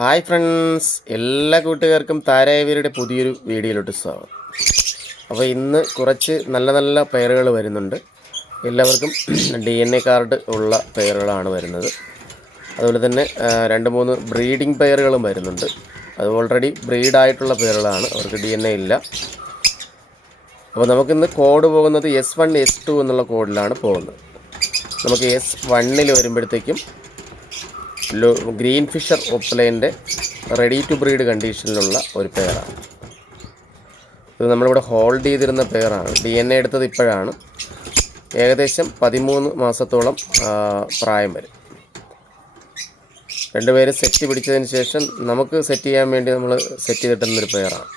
Hi friends. എല്ലാ കൂട്ടുകാർക്കും താരായവരുടെ പുതിയൊരു വീഡിയോയിലോട്ട് സ്വാഗതം. അപ്പോൾ ഇന്ന് കുറച്ച് നല്ല നല്ല പെയറുകൾ വരുന്നുണ്ട്. എല്ലാവർക്കും ഡി എൻ എ കാർഡ് ഉള്ള പെയറുകളാണ് വരുന്നത്. അതുപോലെ തന്നെ രണ്ട് മൂന്ന് ബ്രീഡിംഗ് പെയറുകളും വരുന്നുണ്ട്. അത് ഓൾറെഡി ബ്രീഡായിട്ടുള്ള പെയറുകളാണ്. അവർക്ക് ഡി എൻ എ ഇല്ല. അപ്പോൾ നമുക്കിന്ന് കോഡ് പോകുന്നത് എസ് വൺ എസ് ടു എന്നുള്ള കോഡിലാണ് പോകുന്നത്. നമുക്ക് എസ് വണ്ണിൽ വരുമ്പോഴത്തേക്കും ഗ്രീൻ ഫിഷർ ഒപ്ലൈന്റെ റെഡി ടു ബ്രീഡ് കണ്ടീഷനിലുള്ള ഒരു പെയറാണ് ഇത് നമ്മളിവിടെ ഹോൾഡ് ചെയ്തിരുന്ന പെയറാണ് ഡി എൻ എ എടുത്തത് ഇപ്പോഴാണ്. ഏകദേശം പതിമൂന്ന് മാസത്തോളം പ്രായം വരും. രണ്ടുപേര് സെറ്റ് പിടിച്ചതിന് ശേഷം നമുക്ക് സെറ്റ് ചെയ്യാൻ വേണ്ടി നമ്മൾ സെറ്റ് ചെയ്തിട്ടുന്നൊരു പെയറാണ്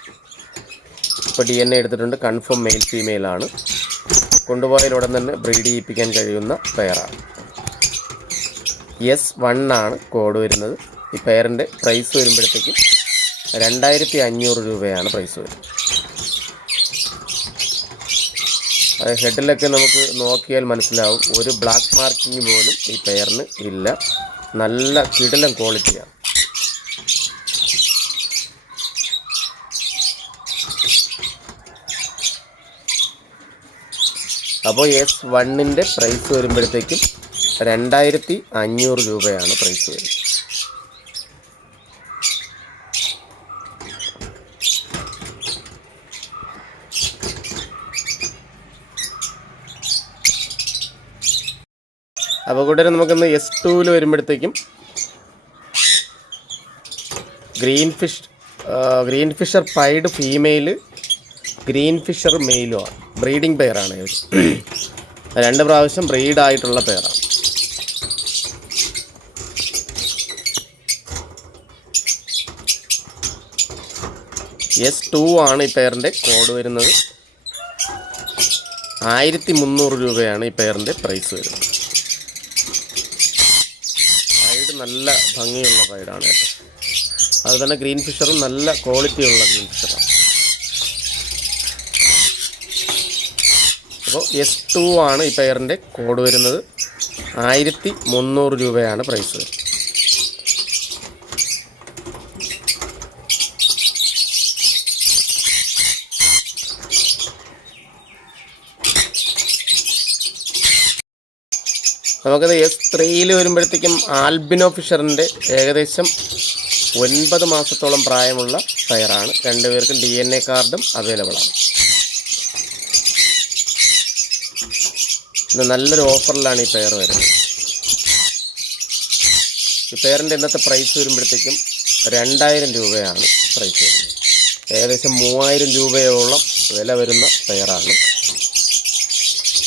ഇപ്പോൾ ഡി എൻ എ എടുത്തിട്ടുണ്ട്. കൺഫേം മെയിൽ ഫീമെയിലാണ് കൊണ്ടുപോയാലുടൻ തന്നെ ബ്രീഡ് ചെയ്യിപ്പിക്കാൻ കഴിയുന്ന പെയറാണ് എസ് വൺ ആണ് കോഡ് വരുന്നത്. ഈ പെയറിന്റെ പ്രൈസ് വരുമ്പോഴത്തേക്കും രണ്ടായിരത്തി അഞ്ഞൂറ് രൂപയാണ് പ്രൈസ് വരുന്നത്. ഹെഡിലൊക്കെ നമുക്ക് നോക്കിയാൽ മനസ്സിലാവും. ഒരു ബ്ലാക്ക് മാർക്കിംഗ് പോലും ഈ പെയറിന് ഇല്ല. നല്ല കിടിലം ക്വാളിറ്റിയാണ് അപ്പോൾ എസ് വണ്ണിന്റെ പ്രൈസ് വരുമ്പോഴത്തേക്കും രണ്ടായിരത്തി അഞ്ഞൂറ് രൂപയാണ് പ്രൈസ് വരുന്നത്. അപ്പോൾ കൂടെ നമുക്കിന്ന് എസ് ടുവിൽ വരുമ്പോഴത്തേക്കും green fish green fischer pied female green fischer മെയിലുമാണ് breeding പെയറാണ് രണ്ട് പ്രാവശ്യം ബ്രീഡായിട്ടുള്ള പെയറാണ്. എസ് ടു ആണ് ഈ പെയറിന്റെ കോഡ് വരുന്നത്. ആയിരത്തി മുന്നൂറ് രൂപയാണ് ഈ പെയറിന്റെ പ്രൈസ് വരുന്നത്. പൈഡ് നല്ല ഭംഗിയുള്ള കേട്ടോ. അത് തന്നെ ഗ്രീൻ ഫിഷറും നല്ല ക്വാളിറ്റി ഉള്ള ഗ്രീൻ ഫിഷറാണ് അപ്പോൾ എസ് ടു ആണ് ഈ പെയറിന്റെ കോഡ് വരുന്നത്. ആയിരത്തി മുന്നൂറ് രൂപയാണ് പ്രൈസ് വരുന്നത്. നമുക്കത് എസ് ത്രീയിൽ വരുമ്പോഴത്തേക്കും ആൽബിനോ ഫിഷറിന്റെ ഏകദേശം ഒൻപത് മാസത്തോളം പ്രായമുള്ള ടയറാണ് രണ്ടുപേർക്കും ഡി എൻ എ കാർഡും അവൈലബിളാണ് ഇന്ന് നല്ലൊരു ഓഫറിലാണ് ഈ പെയർ വരുന്നത്. ഈ പെയറിന്റെ ഇന്നത്തെ പ്രൈസ് വരുമ്പോഴത്തേക്കും രണ്ടായിരം രൂപയാണ് പ്രൈസ് വരുന്നത്. ഏകദേശം മൂവായിരം രൂപയോളം വില വരുന്ന പെയറാണ്.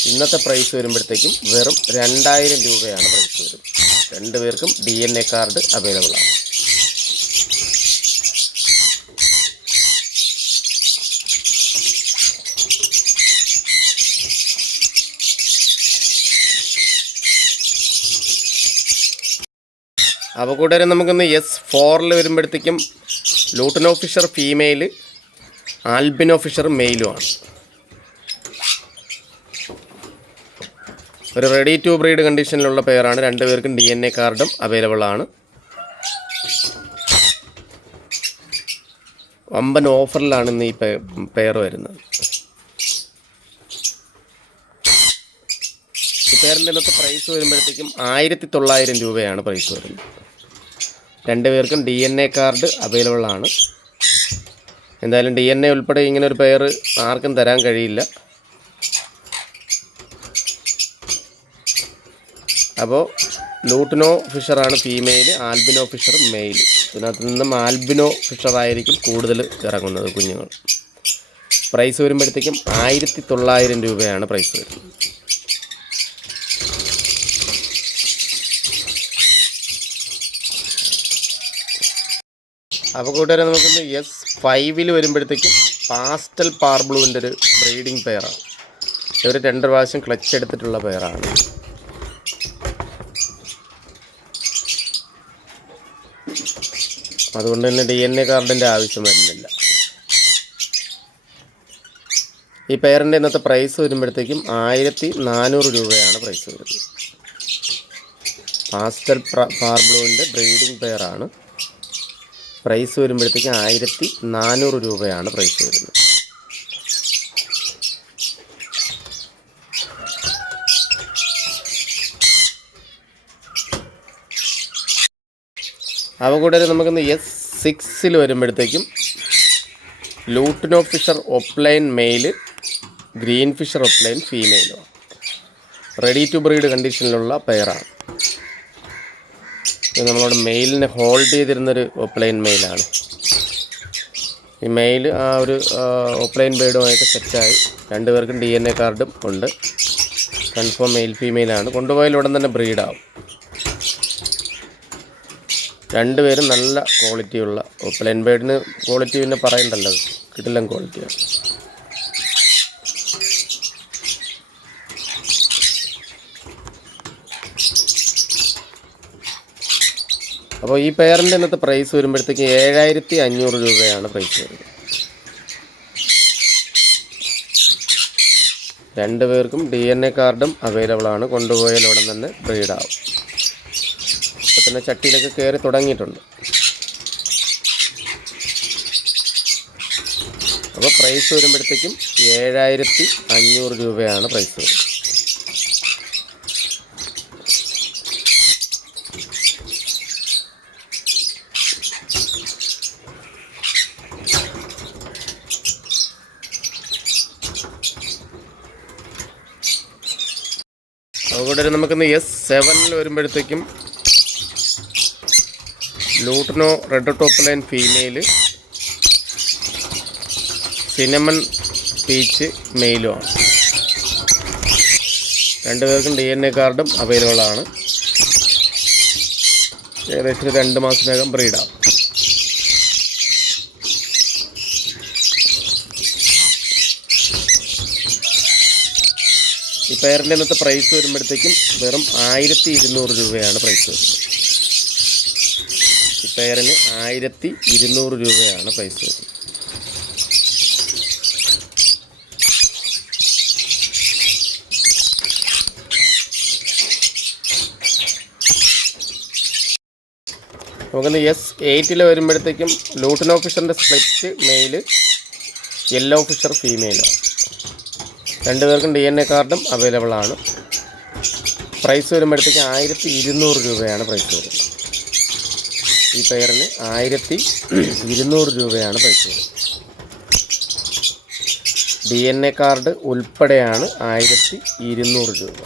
ഇന്നത്തെ പ്രൈസ് വരുമ്പോഴത്തേക്കും വെറും രണ്ടായിരം രൂപയാണ് പ്രൈസ് വരുന്നത് രണ്ട് പേർക്കും D N A card available ആണ്. അപ്പോൾ കൂട്ടുകാരെ നമുക്കിന്ന് എസ് ഫോറിൽ വരുമ്പോഴത്തേക്കും lutino fischer female albino fischer മെയിലുമാണ് ഒരു റെഡി ടു ബ്രീഡ് കണ്ടീഷനിലുള്ള പെയറാണ് രണ്ടുപേർക്കും ഡി എൻ എ കാർഡും അവൈലബിൾ ആണ്. വമ്പൻ ഓഫറിലാണ് ഇന്ന് ഈ പെയർ വരുന്നത്. ഈ പെയറിന്റെ ഇന്നത്തെ പ്രൈസ് വരുമ്പോഴത്തേക്കും ആയിരത്തി തൊള്ളായിരം രൂപയാണ് പ്രൈസ് വരുന്നത്. രണ്ടുപേർക്കും D N A card available ആണ്. എന്തായാലും ഡി എൻ എ ഉൾപ്പെടെ ഇങ്ങനെ ഒരു ആർക്കും തരാൻ കഴിയില്ല. അപ്പോൾ ലൂട്ടിനോ ഫിഷറാണ് ഫീമെയിൽ ആൽബിനോ ഫിഷർ മെയിൽ ഇതിനകത്ത് നിന്നും ആൽബിനോ ഫിഷറായിരിക്കും കൂടുതൽ ഇറങ്ങുന്നത് കുഞ്ഞുങ്ങൾ. പ്രൈസ് വരുമ്പോഴത്തേക്കും ആയിരത്തി തൊള്ളായിരം രൂപയാണ് പ്രൈസ് വരുന്നത്. അപ്പോൾ കൂട്ടുകാരെ നമുക്കൊന്ന് എസ് ഫൈവിൽ വരുമ്പോഴത്തേക്കും പാസ്റ്റൽ പാർബ്ലൂവിന്റെ ഒരു ബ്രീഡിംഗ് പെയറാണ് ഇവർ രണ്ട് പ്രാവശ്യം ക്ലച്ച് എടുത്തിട്ടുള്ള പെയറാണ് അതുകൊണ്ട് തന്നെ ഡി എൻ എ കാർഡിന്റെ ആവശ്യം വരുന്നില്ല. ഈ പെയറിന്റെ ഇന്നത്തെ പ്രൈസ് വരുമ്പോഴത്തേക്കും ആയിരത്തി നാനൂറ് രൂപയാണ് പ്രൈസ് വരുന്നത്. പാസ്റ്റൽ പാർബ്ലൂവിന്റെ ബ്രീഡിംഗ് പെയറാണ് പ്രൈസ് വരുമ്പോഴത്തേക്കും ആയിരത്തി നാനൂറ് രൂപയാണ് പ്രൈസ് വരുന്നത്. അവ കൂടാതെ നമുക്കിന്ന് എസ് സിക്സിൽ വരുമ്പോഴത്തേക്കും lutino fischer opaline male green fischer opaline ഫീമെയിലോ ready to breed കണ്ടീഷനിലുള്ള പെയറാണ് ഇത് നമ്മളോട് മെയിലിനെ ഹോൾഡ് ചെയ്തിരുന്നൊരു ഒപ്ലൈൻ മെയിലാണ്. ഈ മെയിൽ ആ ഒരു ഓപ്ലൈൻ ബേഡുമായിട്ട് സെറ്റായി രണ്ടുപേർക്കും ഡി എൻ എ കാർഡും ഉണ്ട്. കൺഫേം മെയിൽ ഫീമെയിലാണ് കൊണ്ടുപോയാൽ ഉടൻ തന്നെ ബ്രീഡാവും രണ്ടുപേരും നല്ല ക്വാളിറ്റിയുള്ള പ്ലെയിൻ ബേഡിന് ക്വാളിറ്റി പിന്നെ പറയണ്ടല്ലോ. കിട്ടില്ല ക്വാളിറ്റിയാണ് അപ്പോൾ ഈ പെയറിന്റെ ഇന്നത്തെ പ്രൈസ് വരുമ്പോഴത്തേക്ക് ഏഴായിരത്തി അഞ്ഞൂറ് രൂപയാണ് പ്രൈസ് വരുന്നത്. രണ്ടുപേർക്കും ഡി എൻ എ കാർഡും അവൈലബിൾ ആണ്. കൊണ്ടുപോയാൽ ഉടൻ തന്നെ ബ്രീഡാവും ഇപ്പം തന്നെ ചട്ടിയിലൊക്കെ കയറി തുടങ്ങിയിട്ടുണ്ട്. അപ്പോൾ പ്രൈസ് വരുമ്പോഴത്തേക്കും ഏഴായിരത്തി അഞ്ഞൂറ് രൂപയാണ് പ്രൈസ് വരുന്നത്. അതുകൊണ്ട് നമുക്കിന്ന് എസ് സെവനിൽ വരുമ്പോഴത്തേക്കും lutino red top line female cinnamon peach മെയിലുമാണ് രണ്ടുപേർക്കും ഡി എൻ എ കാർഡും അവൈലബിൾ ആണ്. ഏകദേശം രണ്ട് മാസത്തിനകം ബ്രീഡാവും ഈ പെയറിന്റെ ഇന്നത്തെ പ്രൈസ് വരുമ്പോഴത്തേക്കും വെറും ആയിരത്തി ഇരുന്നൂറ് രൂപയാണ് പ്രൈസ് വരുന്നത്. പെയറിന് ആയിരത്തി ഇരുന്നൂറ് രൂപയാണ് പൈസ നമുക്കൊന്ന് എസ് എയ്റ്റിൽ വരുമ്പോഴത്തേക്കും ലൂട്ടനോ ഫിഷറിന്റെ സ്പ്ലിറ്റ് മെയിൽ യെല്ലോ ഫിഷർ ഫീമെയിലാണ് രണ്ടുപേർക്കും ഡി എൻ എ കാർഡും അവൈലബിൾ ആണ്. പ്രൈസ് വരുമ്പോഴത്തേക്ക് ആയിരത്തി ഇരുന്നൂറ് രൂപയാണ് പ്രൈസ് വരുന്നത്. ഈ പെയറിന് ആയിരത്തി ഇരുന്നൂറ് രൂപയാണ് പൈസ. ഡി എൻ എ കാർഡ് ഉൾപ്പെടെയാണ് ആയിരത്തി ഇരുന്നൂറ് രൂപ.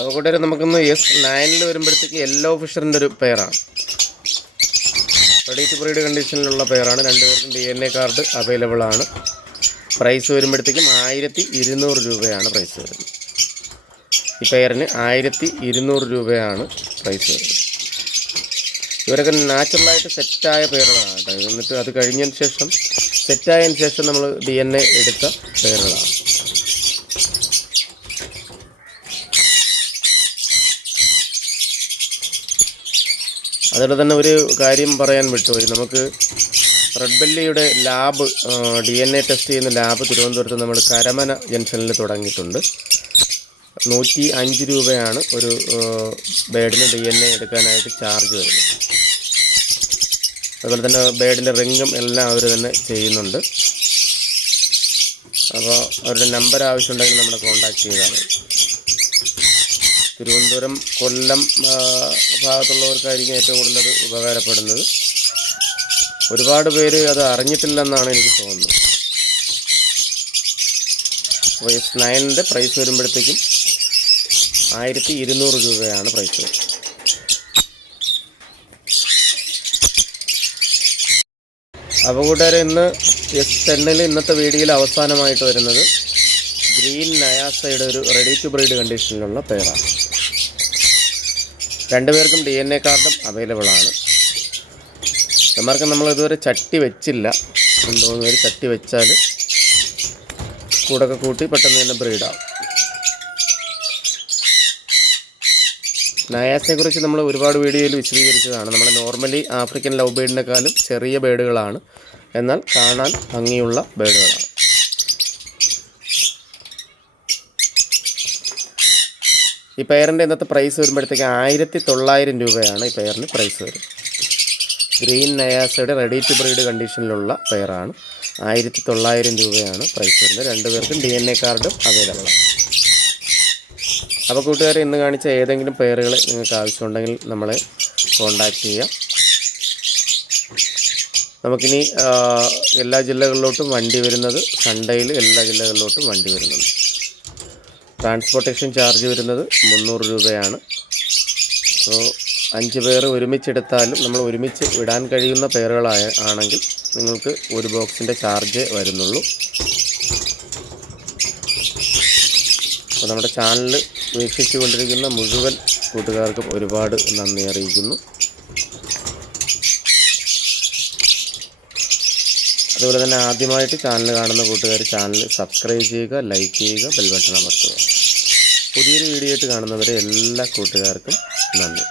അതുകൂടെ നമുക്കിന്ന് എസ് നയനിൽ വരുമ്പോഴത്തേക്ക് യെല്ലോ ഫിഷറിന്റെ ഒരു പെയറാണ്. റെഡി ടു ബ്രീഡ് കണ്ടീഷനിലുള്ള പെയറാണ്. രണ്ടുപേർക്കും D N A card available ആണ്. പ്രൈസ് വരുമ്പോഴത്തേക്കും ആയിരത്തി ഇരുന്നൂറ് രൂപയാണ് പ്രൈസ് വരുന്നത്. ഈ പെയറിന് ആയിരത്തി ഇരുന്നൂറ് രൂപയാണ് പ്രൈസ് വരുന്നത്. ഇവരൊക്കെ നാച്ചുറലായിട്ട് സെറ്റായ കേട്ടോ. എന്നിട്ട് അത് കഴിഞ്ഞതിന് ശേഷം സെറ്റായതിന് ശേഷം നമ്മൾ ഡി എൻ എ എടുത്ത പെയറുകളാണ്. അതുപോലെ തന്നെ ഒരു കാര്യം പറയാൻ വിട്ടുപോയി നമുക്ക് red ബെല്ലിയുടെ lab D N A test ചെയ്യുന്ന ലാബ് തിരുവനന്തപുരത്ത് നമ്മൾ കരമന ജംഗ്ഷനിൽ തുടങ്ങിയിട്ടുണ്ട്. നൂറ്റി അഞ്ച് രൂപയാണ് ഒരു ബേഡിന് ഡി എൻ എ എടുക്കാനായിട്ട് ചാർജ് വരുന്നത്. അതുപോലെ തന്നെ ബേഡിന്റെ റിങ്ങും എല്ലാം അവർ തന്നെ ചെയ്യുന്നുണ്ട്. അപ്പോൾ അവരുടെ നമ്പർ ആവശ്യമുണ്ടെങ്കിൽ നമ്മളെ കോൺടാക്ട് ചെയ്താൽ മതി. തിരുവനന്തപുരം കൊല്ലം ഭാഗത്തുള്ളവർക്കായിരിക്കും ഏറ്റവും കൂടുതൽ ഉപകാരപ്പെടുന്നത്. ഒരുപാട് പേര് അത് അറിഞ്ഞിട്ടില്ലെന്നാണ് എനിക്ക് തോന്നുന്നത്. അപ്പോൾ എസ് നയനിന്റെ പ്രൈസ് വരുമ്പോഴത്തേക്കും ആയിരത്തി ഇരുന്നൂറ് രൂപയാണ് പ്രൈസ്. വരുന്നത് അപ്പോൾ കൂട്ടുകാരെ ഇന്ന് എസ് ടെന്നിൽ ഇന്നത്തെ വീഡിയോയിൽ അവസാനമായിട്ട് വരുന്നത് ഗ്രീൻ നയാസയുടെ ഒരു റെഡി ടു ബ്രീഡ് കണ്ടീഷനിലുള്ള പെയറാണ് രണ്ടുപേർക്കും ഡി എൻ എ കാർഡും അവൈലബിൾ ആണ്. നമ്മൾക്ക് നമ്മൾ ഇതുവരെ ചട്ടി വെച്ചില്ല. കൊണ്ടുപോകുന്നവർ ചട്ടി വെച്ചാൽ കൂടൊക്കെ കൂട്ടി പെട്ടെന്ന് തന്നെ ബ്രീഡാവും നയാസിനെ കുറിച്ച് നമ്മൾ ഒരുപാട് വീഡിയോയിൽ വിശദീകരിച്ചതാണ്. നമ്മൾ നോർമലി ആഫ്രിക്കൻ ലവ് ബേഡിനേക്കാളും ചെറിയ ബേഡുകളാണ് എന്നാൽ കാണാൻ ഭംഗിയുള്ള ബേഡുകളാണ് ഈ പെയറിന്റെ ഇന്നത്തെ പ്രൈസ് വരുമ്പോഴത്തേക്ക് ആയിരത്തി തൊള്ളായിരം രൂപയാണ് ഈ പെയറിന് പ്രൈസ് വരും. ഗ്രീൻ നയാസയുടെ റെഡി ടു ബ്രീഡ് കണ്ടീഷനിലുള്ള പെയറാണ് ആയിരത്തി തൊള്ളായിരം രൂപയാണ് പ്രൈസ് വരുന്നത് രണ്ടുപേർക്കും ഡി എൻ എ കാർഡും അവൈലബിൾ ആണ്. അപ്പോൾ കൂട്ടുകാരെ ഇന്ന് കാണിച്ച ഏതെങ്കിലും പെയറുകൾ നിങ്ങൾക്ക് ആവശ്യമുണ്ടെങ്കിൽ നമ്മളെ കോണ്ടാക്ട് ചെയ്യാം. നമുക്കിനി എല്ലാ ജില്ലകളിലോട്ടും വണ്ടി വരുന്നത് സൺഡേയിൽ എല്ലാ ജില്ലകളിലോട്ടും വണ്ടി വരുന്നുണ്ട്. ട്രാൻസ്പോർട്ടേഷൻ ചാർജ് വരുന്നത് മുന്നൂറ് രൂപയാണ്. അപ്പോൾ അഞ്ച് പേർ ഒരുമിച്ചെടുത്താലും നമ്മൾ ഒരുമിച്ച് വിടാൻ കഴിയുന്ന പേരുകളായ ആണെങ്കിൽ നിങ്ങൾക്ക് ഒരു ബോക്സിന്റെ ചാർജ് വരുന്നുള്ളൂ. അപ്പോൾ നമ്മുടെ ചാനൽ വീക്ഷിച്ചു കൊണ്ടിരിക്കുന്ന മുഴുവൻ കൂട്ടുകാർക്കും ഒരുപാട് നന്ദി അറിയിക്കുന്നു. അതുപോലെ തന്നെ ആദ്യമായിട്ട് ചാനൽ കാണുന്ന കൂട്ടുകാർ ചാനൽ സബ്സ്ക്രൈബ് ചെയ്യുക ലൈക്ക് ചെയ്യുക ബെൽ ബട്ടൺ അമർത്തുക. പുതിയൊരു വീഡിയോ ആയിട്ട് കാണുന്നവരെ എല്ലാ കൂട്ടുകാർക്കും നന്ദി.